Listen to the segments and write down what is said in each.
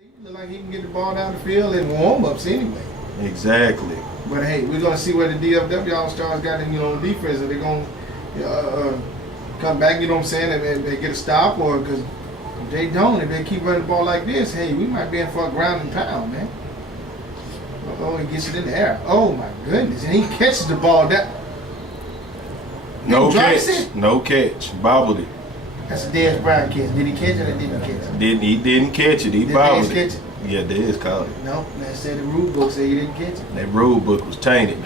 He look like he can get the ball down the field in warm-ups anyway. Exactly. But hey, we're gonna see where the DFW All-Stars got in, defense. Are they gonna come back? You know what I'm saying? And they get a stop, or because if they don't, if they keep running the ball like this, hey, we might be in for a ground and pound, man. Oh, he gets it in the air. Oh my goodness! And he catches the ball. No catch. It. No catch. Bobbled it. That's a Dez Bryant catch. Did he catch it or didn't catch it? He didn't catch it. He bobbled Did Dez catch it? Yeah, Dez caught it. No, that said the rule book said he didn't catch it. That rule book was tainted.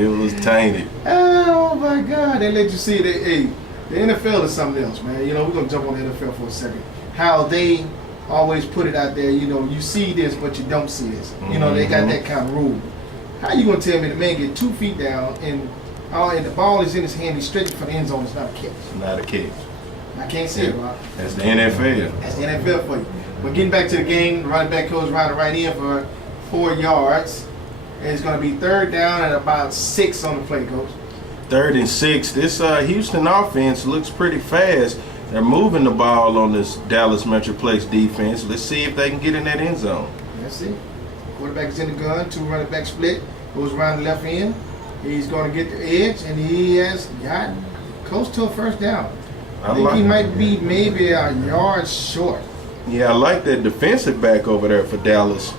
It was tainted. Oh my God! They let you see that. Hey, the NFL is something else, man. We're gonna jump on the NFL for a second. How they always put it out there. You see this, but you don't see this. They got that kind of rule. How you gonna tell me the man get 2 feet down and the ball is in his hand, he's stretching for the end zone, it's not a catch? Not a catch. I can't see it, Rob. That's the NFL. That's the NFL for you. But getting back to the game, the running back goes right in for 4 yards. And it's going to be 3rd down and about 6 on the play, Coach. 3rd and 6. This Houston offense looks pretty fast. They're moving the ball on this Dallas Metroplex defense. Let's see if they can get in that end zone. Let's see. Quarterback is in the gun, 2 running back split, goes around the left end. He's going to get the edge, and he has got close to a 1st down. I think he might be maybe a yard short. Yeah, I like that defensive back over there for Dallas.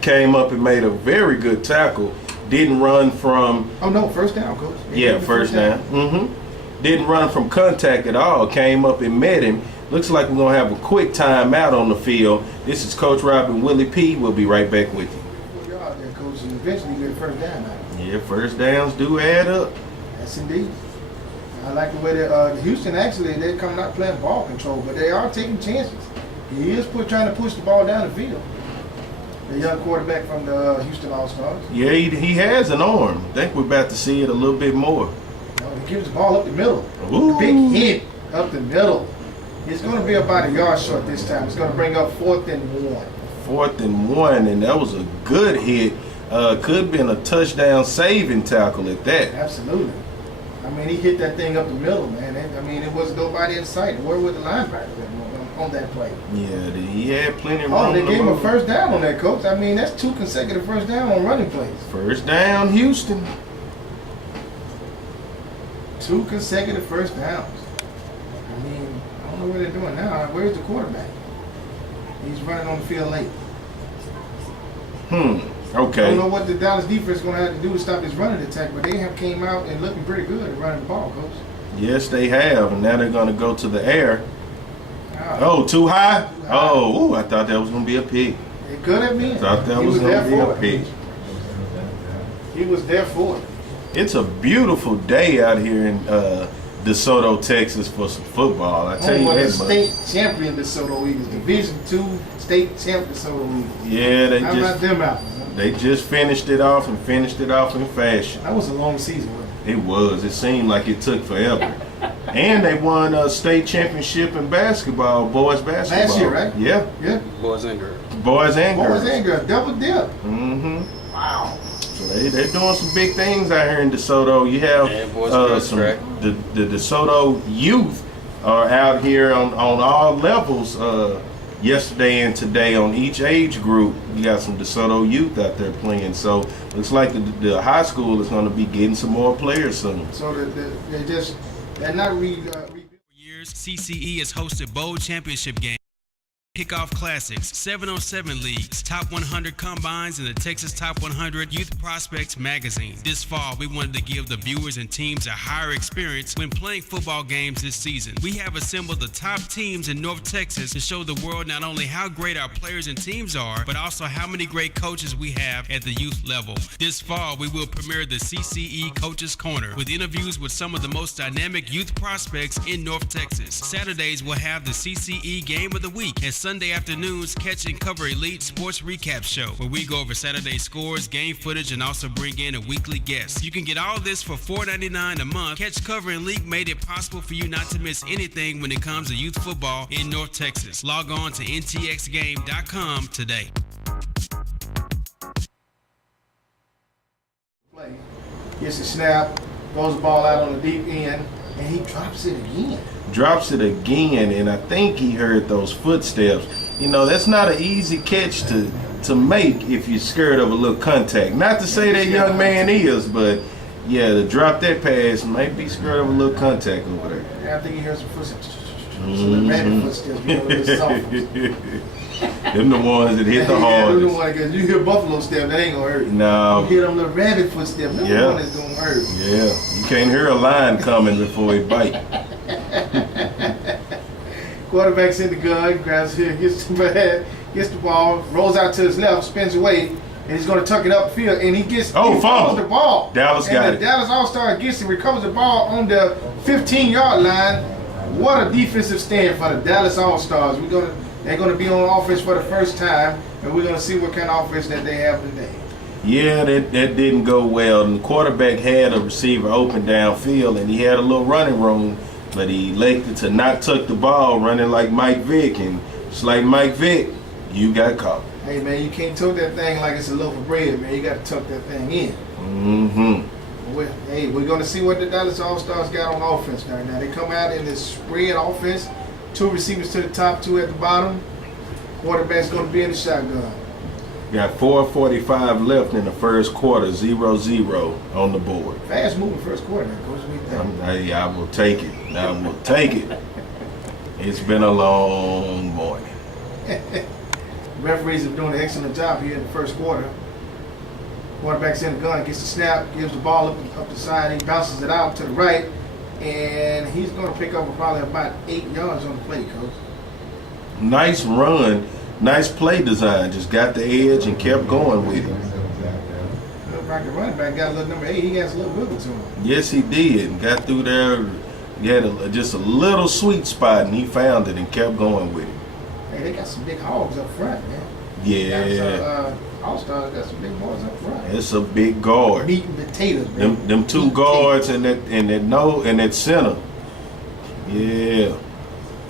Came up and made a very good tackle. Didn't run from... Oh, no, 1st down, Coach. Yeah, 1st down. Didn't run from contact at all. Came up and met him. Looks like we're going to have a quick timeout on the field. This is Coach Rob and Willie P. We'll be right back with you. You're out there, Coach, and eventually you get 1st down now. Yeah, 1st downs do add up. Yes, indeed. I like the way that Houston, actually, they're coming out playing ball control, but they are taking chances. He is trying to push the ball down the field. The young quarterback from the Houston All-Stars. Yeah, he has an arm. I think we're about to see it a little bit more. He gives the ball up the middle. Ooh. Big hit up the middle. It's going to be about a yard short this time. It's going to bring up 4th and 1. 4th and 1, and that was a good hit. Could have been a touchdown saving tackle at that. Absolutely. I mean, he hit that thing up the middle, man. It was nobody in sight. Where were the linebackers on that play? Yeah, he had plenty of room. Oh, they gave him a 1st down on that, Coach. I mean, that's 2 consecutive 1st down on running plays. 1st down, Houston. 2 consecutive 1st downs. I mean, I don't know what they're doing now. Where's the quarterback? He's running on the field late. Okay. I don't know what the Dallas defense is going to have to do to stop this running attack, but they have came out and looking pretty good at running the ball, Coach. Yes, they have, and now they're going to go to the air. Oh, too high? Oh, I thought that was going to be a pick. It could have been. I thought that was going to be a pick. He was there for it. It's a beautiful day out here in DeSoto, Texas for some football. I tell you that much. State champion DeSoto Eagles, Division II state champ DeSoto Eagles. Yeah, How about them out? They just finished it off in fashion. That was a long season, wasn't it? It was. It seemed like it took forever. And they won a state championship in basketball, boys basketball. Last year, right? Yeah. Yeah. Boys and girls. Boys and girls. Boys and girls. Double dip. Wow. So they're doing some big things out here in DeSoto. You have the DeSoto youth are out here on all levels. Yesterday and today on each age group, you got some DeSoto youth out there playing. So looks like the high school is going to be getting some more players soon. So they're not years. CCE has hosted bowl championship games. Kickoff Classics, 7-on-7 leagues, top 100 combines, and the Texas Top 100 Youth Prospects magazine. This fall, we wanted to give the viewers and teams a higher experience when playing football games this season. We have assembled the top teams in North Texas to show the world not only how great our players and teams are, but also how many great coaches we have at the youth level. This fall, we will premiere the CCE Coaches Corner with interviews with some of the most dynamic youth prospects in North Texas. Saturdays, we'll have the CCE Game of the Week, and Sunday afternoons, catch and cover Elite Sports Recap Show, where we go over Saturday scores, game footage, and also bring in a weekly guest. You can get all this for $4.99 a month. Catch, Cover, and Leak made it possible for you not to miss anything when it comes to youth football in North Texas. Log on to ntxgame.com today. Play. Gets a snap, goes the ball out on the deep end. And he drops it again. Drops it again, and I think he heard those footsteps. You know, that's not an easy catch to make if you're scared of a little contact. Not to say that young man is, but yeah, to drop that pass might be scared of a little contact over there. Yeah, I think he heard some footsteps. Some rabbit footsteps, you know, little soft ones. Them the ones that hit the Yeah, hardest. them the ones, cause you hear buffalo steps, that ain't gonna hurt. No. You hear them little rabbit footsteps, them the one that's gonna hurt. Yeah, you can't hear a lion coming before he bite. Quarterback's in the gun, grabs here, gets the ball, rolls out to his left, spins away, and he's gonna tuck it upfield, and he fumble. recovers the ball. Dallas and got the it. Dallas All-Star gets it, recovers the ball on the 15-yard line. What a defensive stand for the Dallas All-Stars. They're gonna be on offense for the first time, and we're gonna see what kind of offense that they have today. Yeah, that didn't go well. And the quarterback had a receiver open downfield, and he had a little running room, but he elected to not tuck the ball, running like Mike Vick. And just like Mike Vick, you got caught. Hey, man, you can't tuck that thing like it's a loaf of bread, man. You got to tuck that thing in. Mm-hmm. We're going to see what the Dallas All-Stars got on offense right now. They come out in this spread offense. 2 receivers to the top, 2 at the bottom. Quarterback's going to be in the shotgun. Got 4:45 left in the first quarter, 0-0 on the board. Fast moving first quarter, man, Coach. What do you think? I will take it. I will take it. It's been a long morning. Referees are doing an excellent job here in the first quarter. Quarterback's in the gun, gets the snap, gives the ball up the side, he bounces it out to the right, and he's going to pick up probably about 8 yards on the play, Coach. Nice run, nice play design. Just got the edge and kept going with it. Look like the running back got a little number 8. He got a little wiggle to him. Yes, he did. Got through there. He had just a little sweet spot, and he found it and kept going with it. Hey, they got some big hogs up front, man. Yeah. All-Stars got some big boys up front. It's a big guard. Meat and potatoes, man. Them 2 guards and that center. Yeah.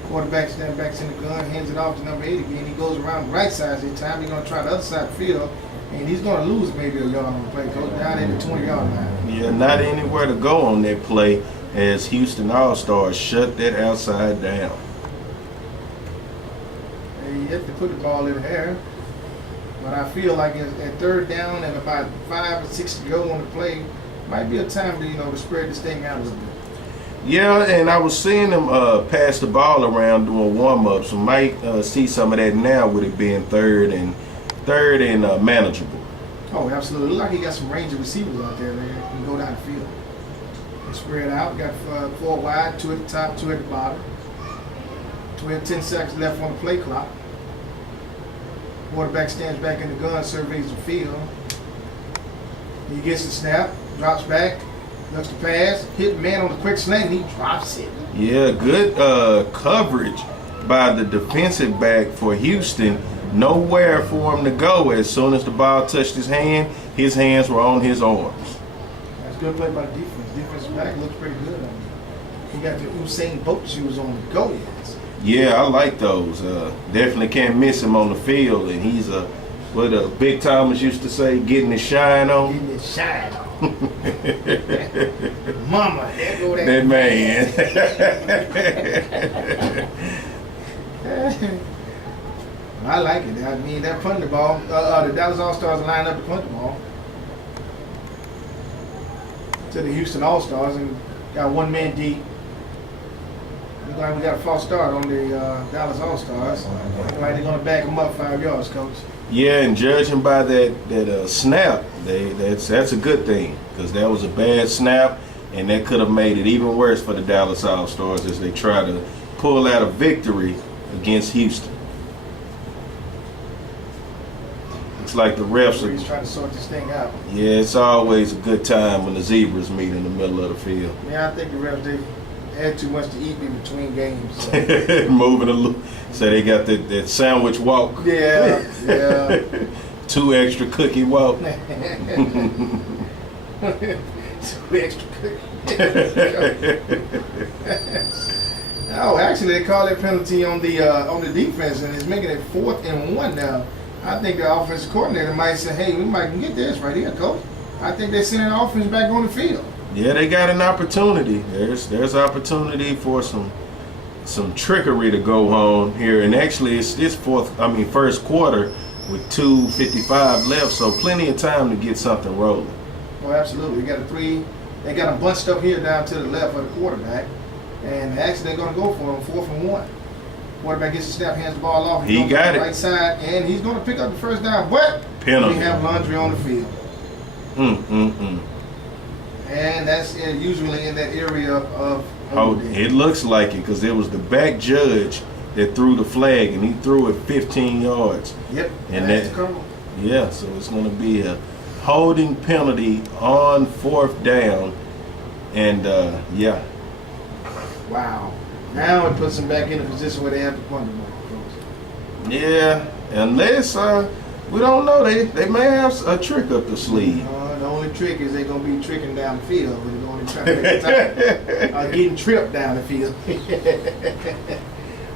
Quarterback standing back in the gun, hands it off to number 8 again. He goes around the right side this time. He's going to try the other side of the field, and he's going to lose maybe a yard on the play. Goes down in the 20-yard line. Yeah, not anywhere to go on that play as Houston All-Stars shut that outside down. You have to put the ball in the air, but I feel like at third down and about 5 or 6 to go on the play, might be a time to to spread this thing out a little bit. Yeah, and I was seeing them pass the ball around doing warm-ups. So might see some of that now with it being third and manageable. Oh, absolutely. Look like he got some range of receivers out there, man. He can go down the field. He spread out. Got 4 wide, 2 at the top, 2 at the bottom. 10 seconds left on the play clock. Quarterback stands back in the gun, surveys the field. He gets the snap, drops back, looks to pass, hit the man on the quick slant, and he drops it. Yeah, good coverage by the defensive back for Houston. Nowhere for him to go. As soon as the ball touched his hands were on his arms. That's good play by the defense. Defensive back looks pretty good on him. He got the Usain Bolt shoes on the go yet. Yeah, I like those. Definitely can't miss him on the field, and he's what Big Thomas used to say, getting his shine on. Getting his shine on. Mama, there go that man. I like it. I mean, they're punting the ball. The Dallas All-Stars line up to punt the ball to the Houston All-Stars and got 1 man deep. Looks like we got a false start on the Dallas All-Stars. Looks like they're going to back them up 5 yards, Coach. Yeah, and judging by that snap, that's a good thing because that was a bad snap, and that could have made it even worse for the Dallas All-Stars as they try to pull out a victory against Houston. Looks like the refs He's trying to sort this thing out. Yeah, it's always a good time when the zebras meet in the middle of the field. Yeah, I think the refs, they had too much to eat in between games. So. Moving a little, so they got that sandwich walk. Yeah, yeah. 2 extra cookie walk. 2 extra cookies. Oh, actually, they called that penalty on the defense, and it's making it 4th and 1 now. I think the offensive coordinator might say, "Hey, we might get this right here, coach." I think they're sending the offense back on the field. Yeah, they got an opportunity. There's opportunity for some trickery to go on here, and actually it's this first quarter with 2:55 left, so plenty of time to get something rolling. Oh, absolutely. They got them bunched up here down to the left of the quarterback, and actually they're going to go for him 4th and 1. Quarterback gets the snap, hands the ball off. He got it. Right side, and he's going to pick up the first down, but Penalty. we have Landry on the field. And that's usually in that area of holding. It looks like it because it was the back judge that threw the flag, and he threw it 15 yards. Yep. And yeah, so it's going to be a holding penalty on 4th down, and yeah. Wow. Now it puts them back in a position where they have to punt the ball. Yeah, unless we don't know, they may have a trick up the sleeve. The only trick is they're going to be tricking down the field. They're going to try to make the time. Getting tripped down the field.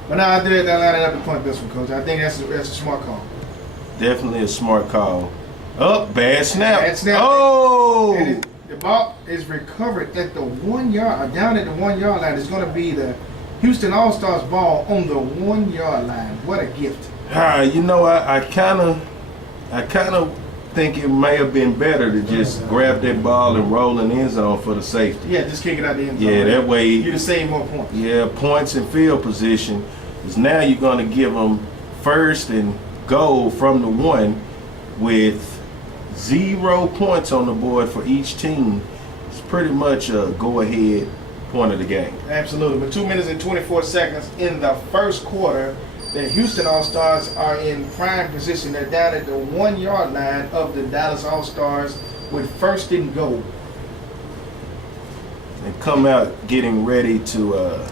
But no, I did that line up to punt this one, Coach. I think that's a smart call. Definitely a smart call. Bad snap. Bad snap. Oh! And the ball is recovered at the 1 yard, down at the 1 yard line. It's going to be the Houston All-Stars ball on the 1 yard line. What a gift. You know, I kind of think it may have been better to just grab that ball and roll in the end zone for the safety. Yeah, just kick it out the end zone. Yeah, that way you'd have saved more points. Yeah, points and field position. Because now you're going to give them 1st and goal from the 1 with 0 points on the board for each team. It's pretty much a go-ahead point of the game. Absolutely. But 2 minutes and 24 seconds in the first quarter. The Houston All-Stars are in prime position. They're down at the 1 yard line of the Dallas All-Stars with 1st and goal. They come out getting ready to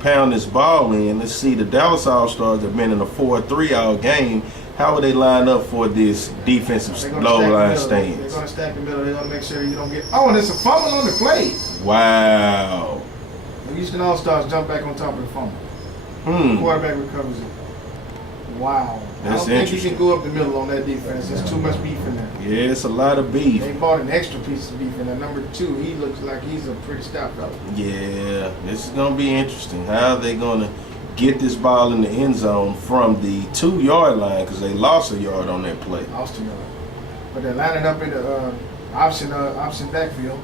pound this ball in. Let's see, the Dallas All-Stars have been in a 4-3 all game. How would they line up for this defensive low line stance? They're going to stack the middle. They're going to make sure you don't get... Oh, and there's a fumble on the play. Wow. The Houston All-Stars jump back on top of the fumble. The quarterback recovers it. Wow. That's I don't think you can go up the middle on that defense. There's too much beef in there. Yeah, it's a lot of beef. They bought an extra piece of beef in there. Number 2, he looks like he's a pretty stout fellow. Yeah, this is going to be interesting. How are they going to get this ball in the end zone from the 2 yard line, because they lost a yard on that play. Lost a yard. But they're lining up in the option backfield.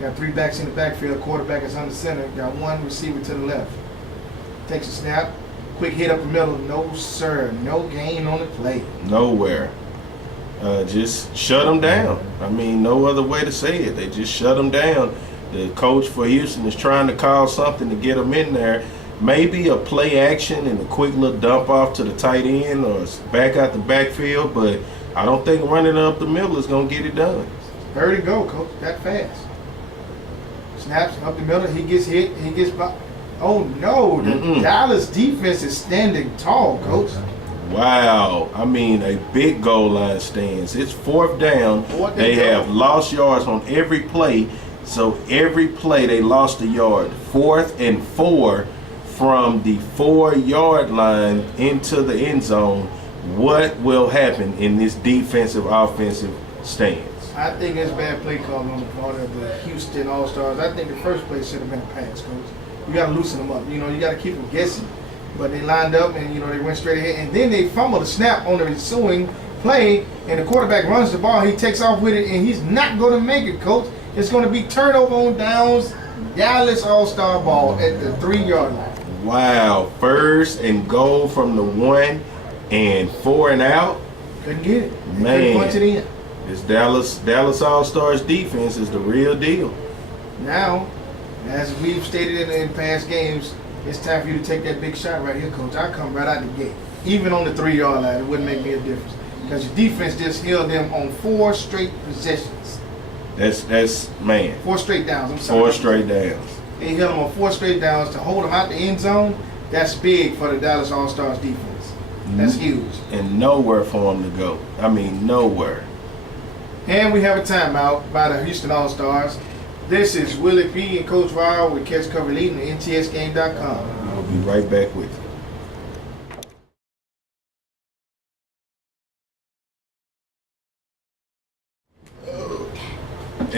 Got 3 backs in the backfield. Quarterback is on the center. Got 1 receiver to the left. Takes a snap. Quick hit up the middle. No, sir. No gain on the play. Nowhere. Just shut them down. I mean, no other way to say it. They just shut them down. The coach for Houston is trying to call something to get them in there. Maybe a play action and a quick little dump off to the tight end or back out the backfield, but I don't think running up the middle is going to get it done. 3rd and go, Coach. That fast. Snaps up the middle. He gets hit. He gets blocked. Oh, no. The Dallas defense is standing tall, Coach. Wow. I mean, a big goal line stance. It's 4th down. They have lost yards on every play. So every play they lost a yard. 4th and 4 from the 4 yard line into the end zone. What will happen in this defensive offensive stance? I think it's bad play calling on the part of the Houston All-Stars. I think the first play should have been a pass, Coach. You got to loosen them up. You know, you got to keep them guessing. But they lined up and, you know, they went straight ahead. And then they fumbled the snap on the ensuing play. And the quarterback runs the ball. He takes off with it. And he's not going to make it, Coach. It's going to be turnover on downs. Dallas All-Star ball at the 3 yard line. Wow. 1st and goal from the 1 and 4 and out. Couldn't get it. Man. Couldn't punch it in. This Dallas All-Stars defense is the real deal. Now, as we've stated in past games, it's time for you to take that big shot right here, Coach. I come right out the gate. Even on the 3 yard line, it wouldn't make me a difference. Because your defense just held them on 4 straight possessions. That's man. 4 straight downs. I'm sorry. 4 straight downs. They held them on 4 straight downs to hold them out the end zone. That's big for the Dallas All-Stars defense. That's huge. And nowhere for them to go. I mean, nowhere. And we have a timeout by the Houston All-Stars. This is Willie P. and Coach Ryle with Catch Cover Lead on NTSGame.com. I'll be right back with you.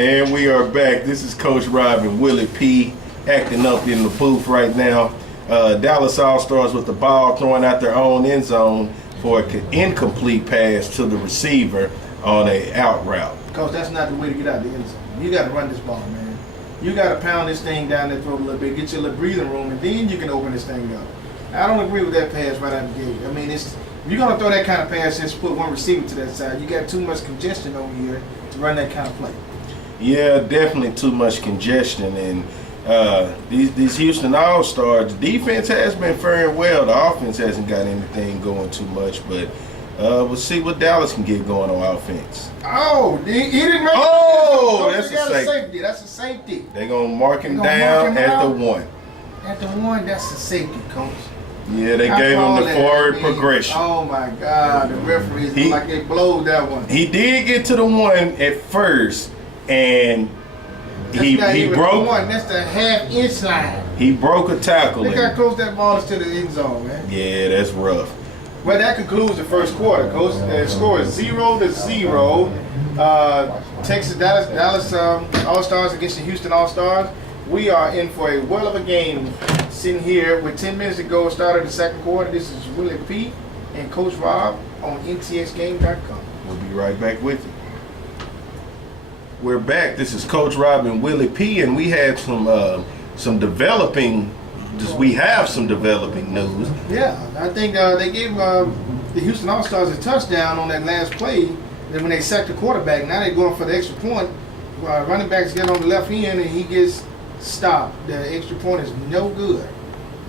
And we are back. This is Coach Rob and Willie P. acting up in the booth right now. Dallas All-Stars with the ball throwing out their own end zone for an incomplete pass to the receiver on a out route. Coach, that's not the way to get out the end zone. You got to run this ball, man. You got to pound this thing down and throw a little bit, get you a little breathing room, and then you can open this thing up. I don't agree with that pass right out the gate. I mean, if you're going to throw that kind of pass, just put one receiver to that side. You got too much congestion over here to run that kind of play. Yeah, definitely too much congestion. And these Houston All-Stars, the defense has been faring well. The offense hasn't got anything going too much, but we'll see what Dallas can get going on offense. Oh, he didn't make that's a safety. That's a safety. They're going to mark him down at the 1. At the 1, that's a safety, Coach. Yeah, they gave him the forward progression. Oh, my God. The referees look like they blowed that one. He did get to the 1 at first, and he broke. That's the half-inch line. He broke a tackle. Look how close that ball is to the end zone, man. Yeah, that's rough. Well, that concludes the first quarter, Coach. The score is 0-0. Dallas All-Stars against the Houston All-Stars. We are in for a well of a game. Sitting here with 10 minutes to go, started the second quarter. This is Willie P. and Coach Rob on ntxgame.com. We'll be right back with you. We're back. This is Coach Rob and Willie P. and we had some developing. We have some developing news. Yeah, I think they gave the Houston All-Stars a touchdown on that last play. Then when they sacked the quarterback, now they're going for the extra point. Running backs get on the left end and he gets stopped. The extra point is no good.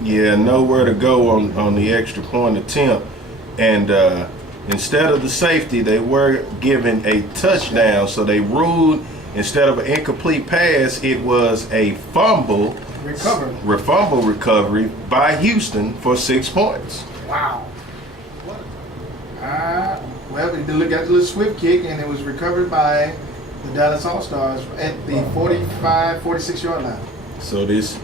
Yeah, nowhere to go on the extra point attempt. And instead of the safety, they were given a touchdown. So they ruled, instead of an incomplete pass, it was a fumble recovery by Houston for 6 points. Wow. Well, they look at the little swift kick, and it was recovered by the Dallas All-Stars at the 46-yard line. So this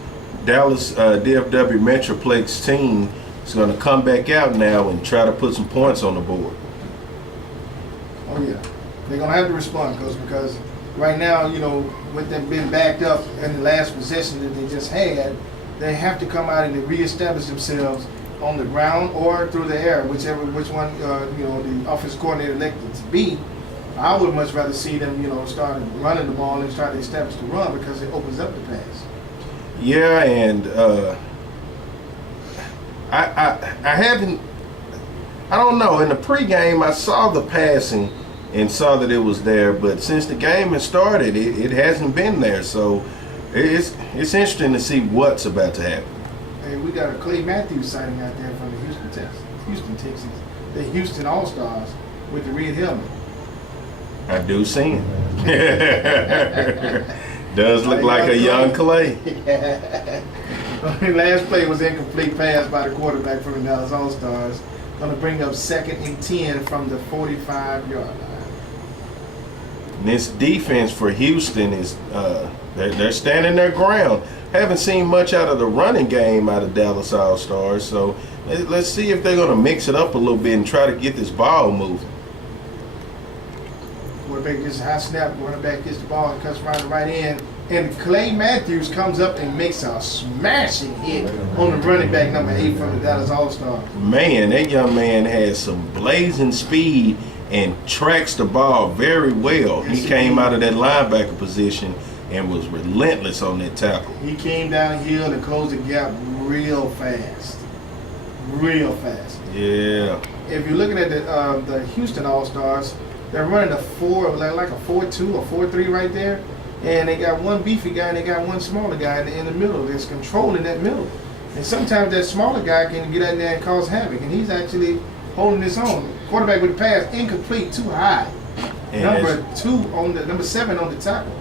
Dallas DFW Metroplex team is going to come back out now and try to put some points on the board. Oh, yeah. They're going to have to respond, Coach, because right now, you know, with them being backed up in the last possession that they just had, they have to come out and reestablish themselves on the ground or through the air, which one, you know, the offensive coordinator elected to be. I would much rather see them, you know, start running the ball and try to establish the run because it opens up the pass. Yeah, and I haven't, I don't know, in the pregame I saw the passing and saw that it was there, but since the game has started, it hasn't been there. So it's interesting to see what's about to happen. Hey, we got a Clay Matthews sighting out there from the Houston Texans, the Houston All-Stars with the red helmet. I do see him. Does look like a young Clay. Last play was incomplete pass by the quarterback from the Dallas All-Stars. Going to bring up 2nd and 10 from the 45-yard line. This defense for Houston is they're standing their ground. Haven't seen much out of the running game out of Dallas All-Stars, so let's see if they're going to mix it up a little bit and try to get this ball moving. Quarterback gets a high snap, running back gets the ball and cuts around the right end, and Clay Matthews comes up and makes a smashing hit on the running back number 8 from the Dallas All-Stars. Man, that young man has some blazing speed and tracks the ball very well. Yes, he came out of that linebacker position and was relentless on that tackle. He came downhill and closed the gap real fast. Real fast. Yeah. If you're looking at the Houston All-Stars, they're running a 4, like a 4-2 or 4-3 right there. And they got one beefy guy and they got one smaller guy in the middle that's controlling that middle. And sometimes that smaller guy can get out there and cause havoc. And he's actually holding his own. Quarterback with the pass, incomplete, too high. And Number 7 on the tackle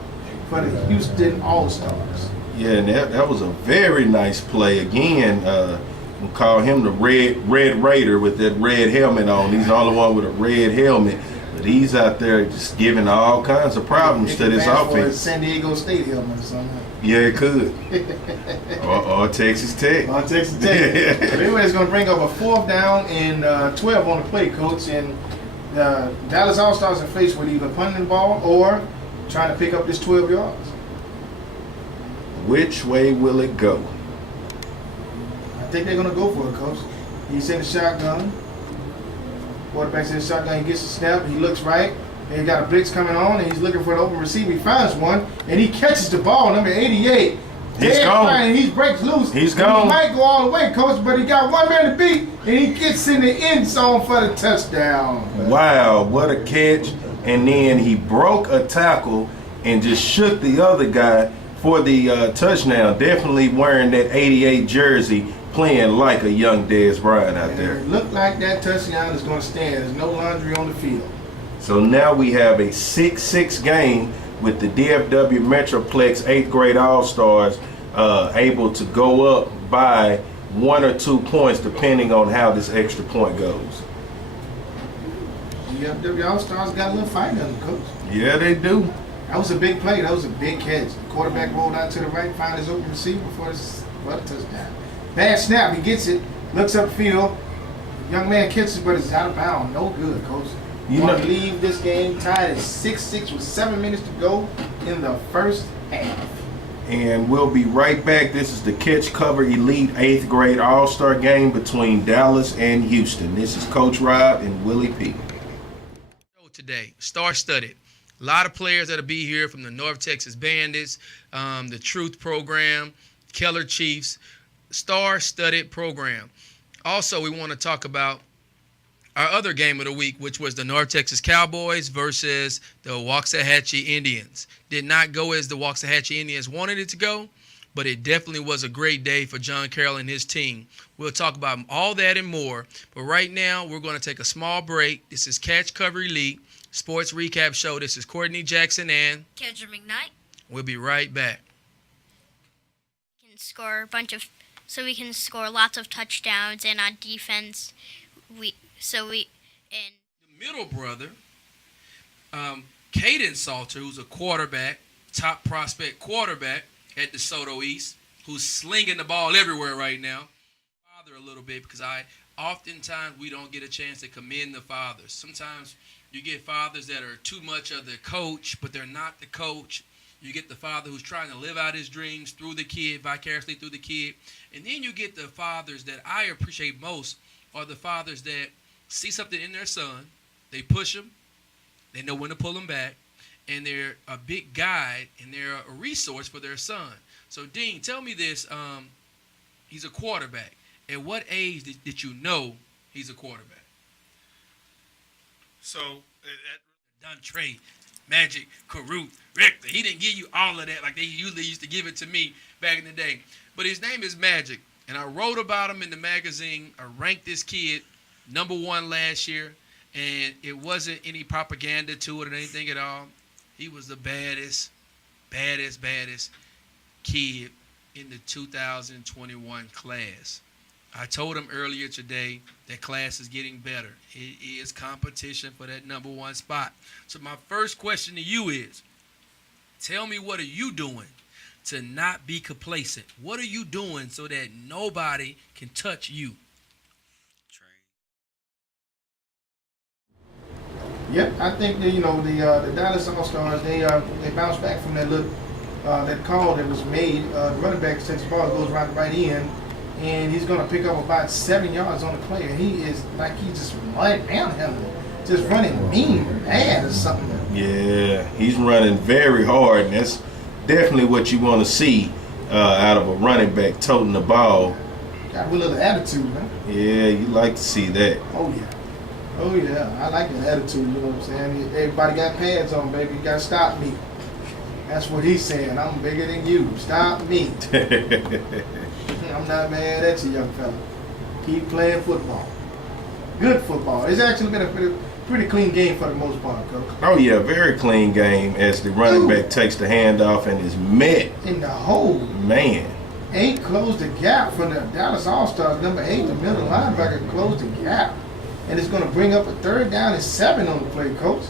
for the Houston All-Stars. Yeah, and that was a very nice play. Again, we'll call him the Red Raider with that red helmet on. He's the only one with a red helmet. But he's out there just giving all kinds of problems to this offense. San Diego State helmet or something. Yeah, it could. or Texas Tech. Or Texas Tech. But anyway, it's going to bring up a 4th down and 12 on the play, Coach. And the Dallas All-Stars are faced with either punting the ball or trying to pick up this 12 yards. Which way will it go? I think they're going to go for it, Coach. He's in the shotgun. Quarterback's in the shotgun. He gets the snap. He looks right. And he got a blitz coming on, and he's looking for an open receiver. He finds one, and he catches the ball, number 88. He's gone. And he breaks loose. He's and gone. He might go all the way, Coach, but he got one man to beat, and he gets in the end zone for the touchdown. Wow, what a catch. And then he broke a tackle and just shook the other guy for the touchdown. Definitely wearing that 88 jersey, playing like a young Dez Bryant out there. It looked like that touchdown is going to stand. There's no laundry on the field. So now we have a 6-6 game with the DFW Metroplex 8th grade All-Stars able to go up by 1 or 2 points depending on how this extra point goes. DFW All-Stars got a little fight in them, Coach. Yeah, they do. That was a big play. That was a big catch. The quarterback rolled out to the right, found his open receiver for a touchdown. Bad snap. He gets it, looks upfield. Young man catches, but it's out of bounds. No good, Coach. You want to leave this game tied at 6-6 with 7 minutes to go in the first half. And we'll be right back. This is the Catch Cover Elite 8th grade All-Star game between Dallas and Houston. This is Coach Rob and Willie P. Today, star-studded. A lot of players that'll be here from the North Texas Bandits, the Truth Program, Keller Chiefs, star-studded program. Also, we want to talk about our other game of the week, which was the North Texas Cowboys versus the Waxahachie Indians. Did not go as the Waxahachie Indians wanted it to go, but it definitely was a great day for John Carroll and his team. We'll talk about all that and more, but right now we're going to take a small break. This is Catch Cover Elite Sports Recap Show. This is Courtney Jackson and Kendra McKnight. We'll be right back. We can score we can score lots of touchdowns, and on defense, the middle brother, Caden Salter, who's a quarterback, top prospect quarterback at DeSoto East, who's slinging the ball everywhere right now. Father a little bit because oftentimes we don't get a chance to commend the fathers. Sometimes you get fathers that are too much of the coach, but they're not the coach. You get the father who's trying to live out his dreams through the kid, vicariously through the kid. And then you get the fathers that I appreciate most are the fathers that see something in their son, they push him, they know when to pull him back, and they're a big guide and they're a resource for their son. So, Dean, tell me this. He's a quarterback. At what age did you know he's a quarterback? So, Dontre, Magic, Karut, Richter, he didn't give you all of that like they usually used to give it to me back in the day. But his name is Magic, and I wrote about him in the magazine. I ranked this kid #1 last year, and it wasn't any propaganda to it or anything at all. He was the baddest kid in the 2021 class. I told him earlier today that class is getting better. It is competition for that #1 spot. So my first question to you is, tell me, what are you doing to not be complacent? What are you doing so that nobody can touch you? Yep, I think that, the Dallas All-Stars, they bounced back from that little that call that was made. The running back takes the ball, goes right in, and he's going to pick up about 7 yards on the play. And he is like he's just running downhill, just running mean, bad or something. Yeah, he's running very hard, and that's definitely what you want to see out of a running back toting the ball. Got a little attitude, man. Yeah, you like to see that. Oh yeah, I like that attitude, you know what I'm saying? Everybody got pads on, baby. You gotta stop me. That's what he's saying. I'm bigger than you. Stop me. I'm not mad at you, young fella. Keep playing football. Good football. It's actually been a pretty clean game for the most part, Coach. Oh yeah, very clean game as the running back takes the handoff and is met in the hole. Man. 8 closed the gap from the Dallas All-Stars. Number 8, the middle linebacker, closed the gap. And it's going to bring up a 3rd down and 7 on the play, Coach.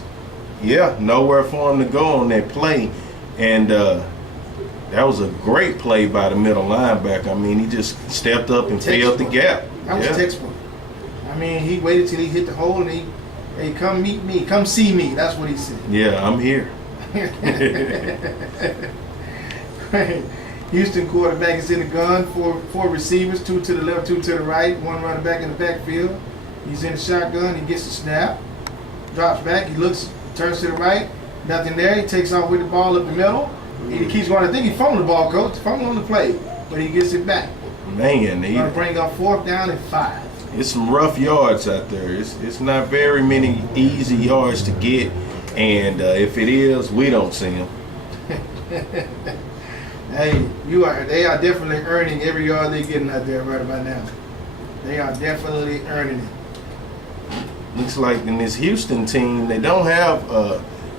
Yeah, nowhere for him to go on that play. And that was a great play by the middle linebacker. I mean, he just stepped up and filled the gap. That was textbook. I mean, he waited till he hit the hole and he, hey, come meet me, come see me. That's what he said. Yeah, I'm here. Houston quarterback is in the gun. Four receivers, 2 to the left, 2 to the right, 1 running back in the backfield. He's in the shotgun. He gets the snap, drops back. He looks, turns to the right. Nothing there. He takes off with the ball up the middle. He keeps going. I think he fumbled the ball, coach. Fumbled on the play, but he gets it back. Man, He's going to bring up 4th down and 5. It's some rough yards out there. It's not very many easy yards to get, and if it is, we don't see them. Hey, they are definitely earning every yard they're getting out there right about now. They are definitely earning it. Looks like in this Houston team, they don't have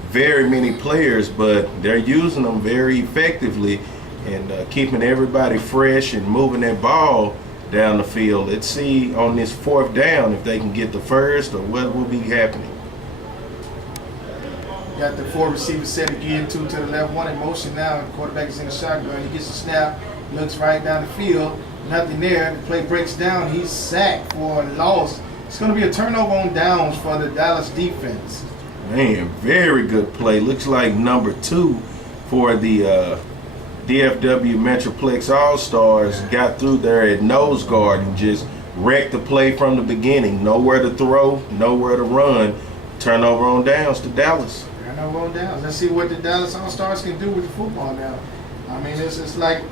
very many players, but they're using them very effectively and keeping everybody fresh and moving that ball down the field. Let's see on this 4th down if they can get the first or what will be happening. Got the 4 receivers set again, 2 to the left, 1 in motion now. The quarterback is in the shotgun. He gets the snap, looks right down the field. Nothing there. The play breaks down. He's sacked for a loss. It's going to be a turnover on downs for the Dallas defense. Man, very good play. Looks like number 2 for the DFW Metroplex All-Stars got through there at nose guard and just wrecked the play from the beginning. Nowhere to throw, nowhere to run. Turnover on downs to Dallas. Turnover on downs. Let's see what the Dallas All-Stars can do with the football now. I mean, it's like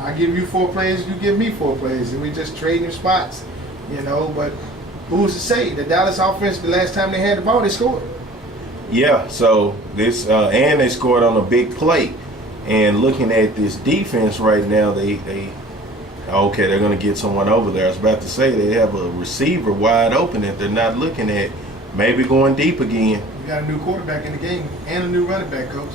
I give you 4 plays, you give me 4 plays, and we just trading spots, you know. But who's to say? The Dallas offense, the last time they had the ball, they scored. Yeah, so this and they scored on a big play. And looking at this defense right now, they're going to get someone over there. I was about to say they have a receiver wide open that they're not looking at. Maybe going deep again. We got a new quarterback in the game and a new running back, coach.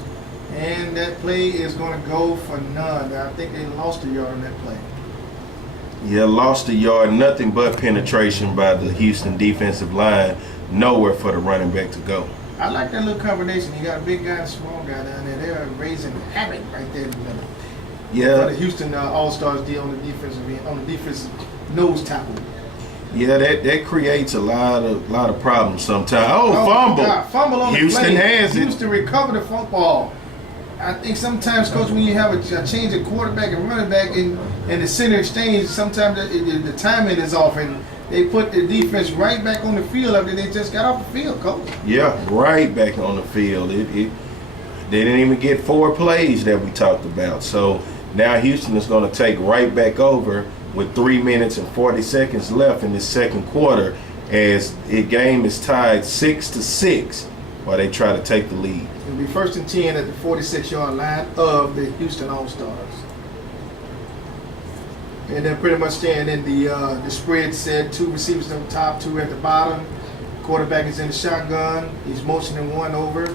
And that play is going to go for none. I think they lost a yard on that play. Yeah, lost a yard. Nothing but penetration by the Houston defensive line. Nowhere for the running back to go. I like that little combination. You got a big guy and a small guy down there. They're raising havoc right there in the middle. Yeah. The Houston All-Stars deal on the defensive nose tackle. Yeah, that creates a lot of problems sometimes. Oh, fumble! Fumble on Houston the play. has it. Houston recovered the football. I think sometimes, coach, when you have a change of quarterback and running back in the center exchange, sometimes the timing is off and they put the defense right back on the field after they just got off the field, coach. Yeah, right back on the field. They didn't even get 4 plays that we talked about. So now Houston is going to take right back over with 3 minutes and 40 seconds left in the second quarter as the game is tied 6-6 while they try to take the lead. It'll be 1st and 10 at the 46-yard line of the Houston All-Stars. And they're pretty much staying in the spread set. 2 receivers on top, 2 at the bottom. Quarterback is in the shotgun. He's motioning 1 over,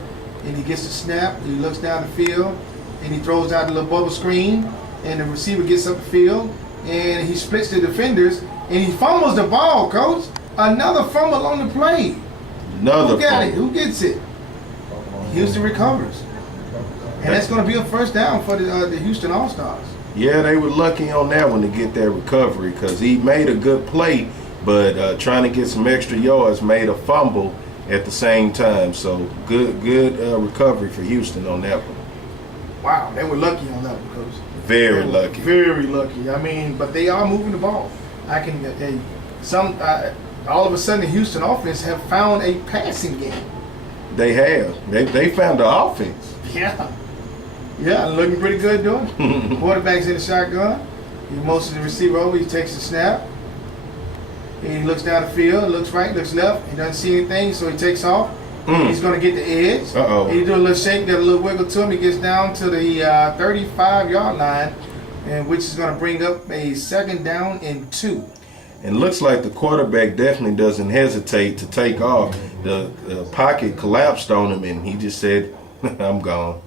and he gets the snap. He looks down the field, and he throws out the little bubble screen, and the receiver gets up the field, and he splits the defenders, and he fumbles the ball, coach. Another fumble on the play. Another Who got fumble. it? Who gets it? Houston recovers. And that's going to be a 1st down for the Houston All-Stars. Yeah, they were lucky on that one to get that recovery because he made a good play, but trying to get some extra yards made a fumble at the same time. So good recovery for Houston on that one. Wow, they were lucky on that one, coach. Very lucky. Very lucky. I mean, but they are moving the ball. All of a sudden, the Houston offense have found a passing game. They have. They found the offense. Yeah, looking pretty good doing it. Quarterback's in the shotgun. He motions the receiver over. He takes the snap. He looks down the field, looks right, looks left. He doesn't see anything, so he takes off. He's going to get the edge. Uh-oh. He do a little shake, got a little wiggle to him. He gets down to the 35-yard line, and which is going to bring up a 2nd down and 2. And looks like the quarterback definitely doesn't hesitate to take off. The pocket collapsed on him, and he just said, I'm gone.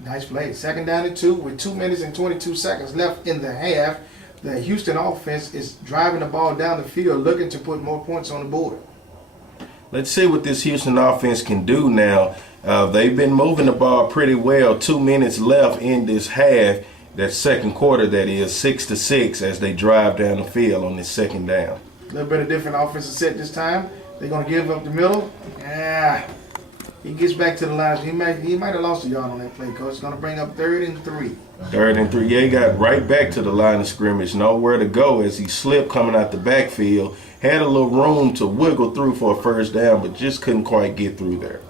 Nice play. 2nd down and 2 with 2 minutes and 22 seconds left in the half. The Houston offense is driving the ball down the field, looking to put more points on the board. Let's see what this Houston offense can do now. They've been moving the ball pretty well. 2 minutes left in this half. That second quarter, that is 6-6 as they drive down the field on this 2nd down. A little bit of different offensive set this time. They're going to give up the middle. he gets back to the line. He might have lost a yard on that play, Coach. It's going to bring up 3rd and 3. 3rd and 3. Yeah, he got right back to the line of scrimmage. Nowhere to go as he slipped coming out the backfield. Had a little room to wiggle through for a first down, but just couldn't quite get through there.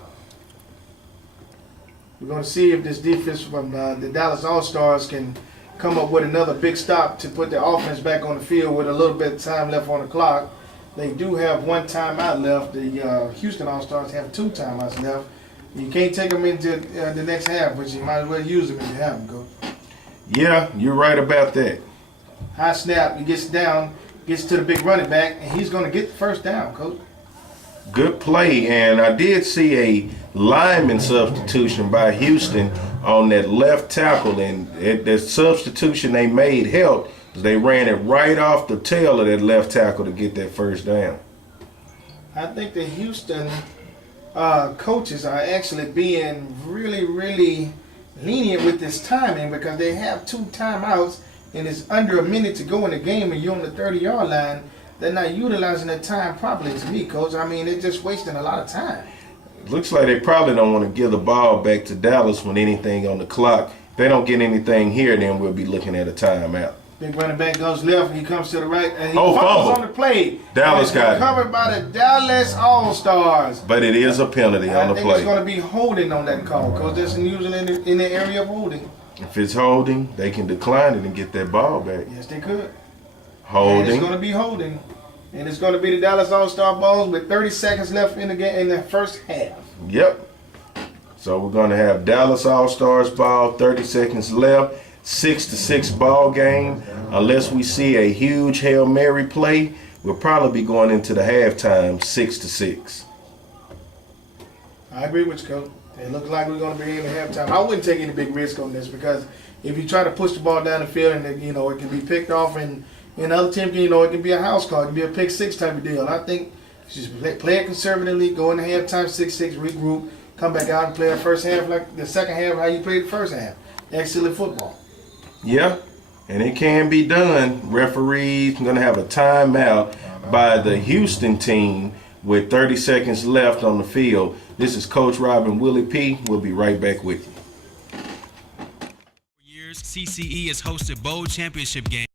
We're going to see if this defense from the Dallas All-Stars can come up with another big stop to put the offense back on the field with a little bit of time left on the clock. They do have 1 timeout left. The Houston All-Stars have 2 timeouts left. You can't take them into the next half, but you might as well use them if you have them, Coach. Yeah, you're right about that. High snap, he gets down, gets to the big running back, and he's going to get the first down, Coach. Good play, and I did see a lineman substitution by Houston on that left tackle, and the substitution they made helped. They ran it right off the tail of that left tackle to get that first down. I think the Houston coaches are actually being really, really lenient with this timing because they have 2 timeouts and it's under a minute to go in the game and you're on the 30-yard line. They're not utilizing their time properly to me, Coach. I mean, they're just wasting a lot of time. It looks like they probably don't want to give the ball back to Dallas when anything on the clock. If they don't get anything here, then we'll be looking at a timeout. Big running back goes left, he comes to the right, and he fumble fumbles on the play. Dallas got it. Covered by the Dallas All-Stars. But it is a penalty on the play. I think it's going to be holding on that call, because that's usually in the area of holding. If it's holding, they can decline it and get that ball back. Yes, they could. Holding. And it's going to be holding. And it's going to be the Dallas All-Star balls with 30 seconds left in the game in the first half. Yep. So we're going to have Dallas All-Stars ball, 30 seconds left, 6-6 ball game. Unless we see a huge Hail Mary play, we'll probably be going into the halftime 6-6. I agree with you, Coach. It looks like we're going to be in the halftime. I wouldn't take any big risk on this because if you try to push the ball down the field and it can be picked off and other team, it can be a house call, it can be a pick 6 type of deal. I think just play it conservatively, go in the halftime 6-6, regroup, come back out and play the first half like the second half how you played the first half. Excellent football. Yeah, and it can be done. Referees going to have a timeout by the Houston team with 30 seconds left on the field. This is Coach Rob and Willie P. We'll be right back with you. For years, CCE has hosted bowl championship games,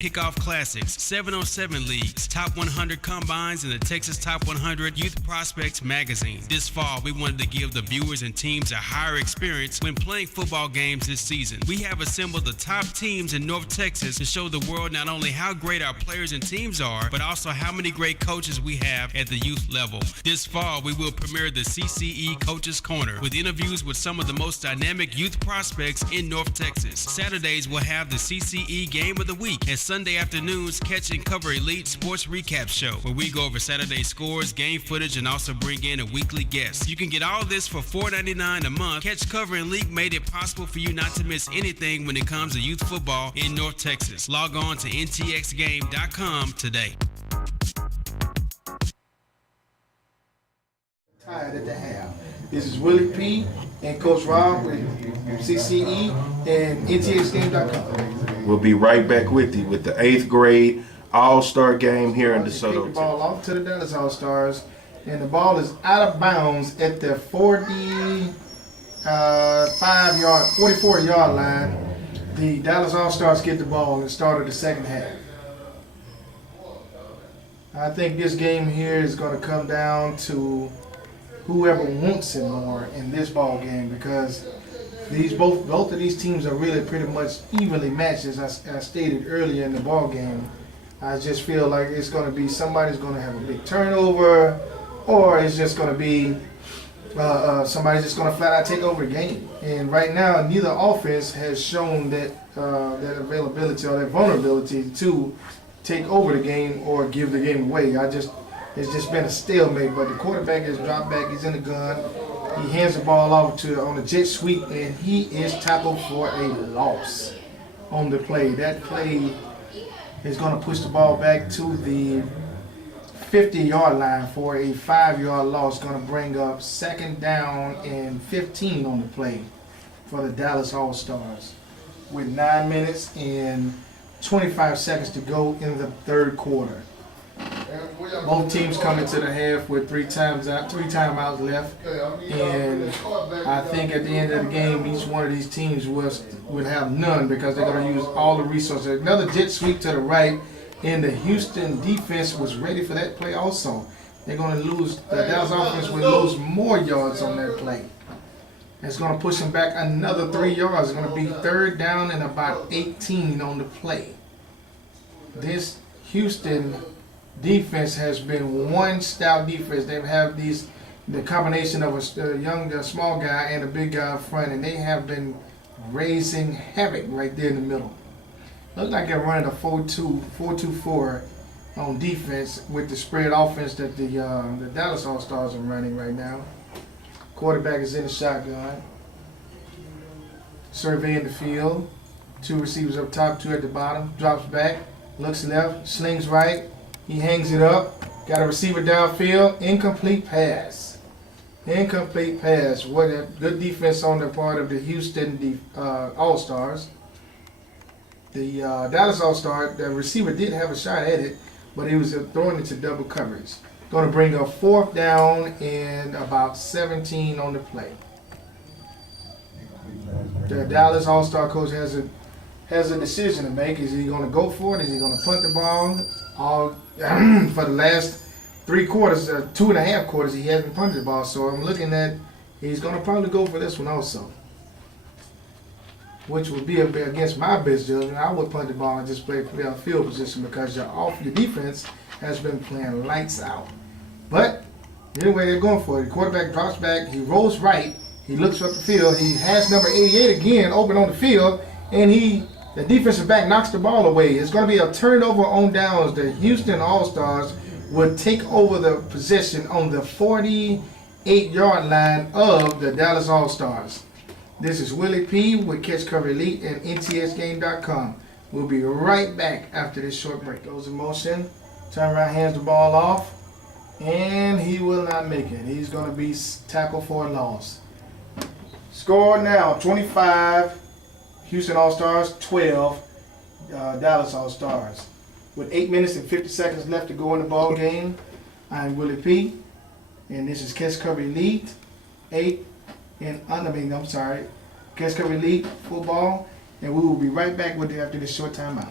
kickoff classics, 7-on-7 leagues, top 100 combines, and the Texas Top 100 Youth Prospects magazine. This fall, we wanted to give the viewers and teams a higher experience when playing football games this season. We have assembled the top teams in North Texas to show the world not only how great our players and teams are, but also how many great coaches we have at the youth level. This fall, we will premiere the CCE Coaches Corner with interviews with some of the most dynamic youth prospects in North Texas. Saturdays, we'll have the CCE Game of the Week, and Sunday afternoons, Catch and Cover Elite Sports Recap Show, where we go over Saturday scores, game footage, and also bring in a weekly guest. You can get all this for $4.99 a month. Catch, Cover, and League made it possible for you not to miss anything when it comes to youth football in North Texas. Log on to ntxgame.com today. Tied at the half. This is Willie P. and Coach Rob with CCE and ntxgame.com. We'll be right back with you with the 8th grade All-Star game here in DeSoto. Kick the ball off to the Dallas All-Stars, and the ball is out of bounds at the 44-yard line. The Dallas All-Stars get the ball and started the second half. I think this game here is going to come down to whoever wants it more in this ball game because both of these teams are really pretty much evenly matched, as I stated earlier in the ball game. I just feel like it's going to be somebody's going to have a big turnover, or it's just going to be somebody's just going to flat out take over the game. And right now, neither offense has shown that availability or that vulnerability to take over the game or give the game away. It's just been a stalemate. But the quarterback has dropped back. He's in the gun. He hands the ball off on a jet sweep, and he is tackled for a loss on the play. That play is going to push the ball back to the 50-yard line for a 5-yard loss. Going to bring up 2nd down and 15 on the play for the Dallas All-Stars with 9 minutes and 25 seconds to go in the third quarter. Both teams come into the half with three timeouts left, and I think at the end of the game, each one of these teams would have none because they're going to use all the resources. Another jet sweep to the right, and the Houston defense was ready for that play also. They're going to lose. The Dallas offense will lose more yards on that play. It's going to push them back another 3 yards. It's going to be 3rd down and about 18 on the play. This Houston defense has been one stout defense. They have the combination of a small guy and a big guy up front, and they have been raising havoc right there in the middle. Looks like they're running a 4-2-4 on defense with the spread offense that the Dallas All-Stars are running right now. Quarterback is in the shotgun, surveying the field. 2 receivers up top, 2 at the bottom. Drops back, looks left, slings right. He hangs it up. Got a receiver downfield. Incomplete pass. Incomplete pass. What a good defense on the part of the Houston All-Stars. The Dallas All-Star, the receiver did have a shot at it, but he was throwing it to double coverage. Going to bring a 4th down and about 17 on the play. The Dallas All-Star coach has a decision to make. Is he going to go for it? Is he going to punt the ball? For the last 3 quarters, 2.5 quarters, he hasn't punted the ball. So I'm looking at he's going to probably go for this one also, which would be against my best judgment. I would punt the ball and just play field position because your defense has been playing lights out. But anyway, they're going for it. The quarterback drops back. He rolls right. He looks up the field. He has number 88 again open on the field, and the defensive back knocks the ball away. It's going to be a turnover on downs. The Houston All-Stars would take over the possession on the 48-yard line of the Dallas All-Stars. This is Willie P. with Catch Cover Elite and NTSGame.com. We'll be right back after this short break. Goes in motion. Turn around, hands the ball off. And he will not make it. He's going to be tackled for a loss. Score now, 25, Houston All-Stars, 12, Dallas All-Stars. With 8 minutes and 50 seconds left to go in the ball game, I'm Willie P. And this is Catch Cover Elite, Catch Cover Elite Football. And we will be right back with you after this short timeout.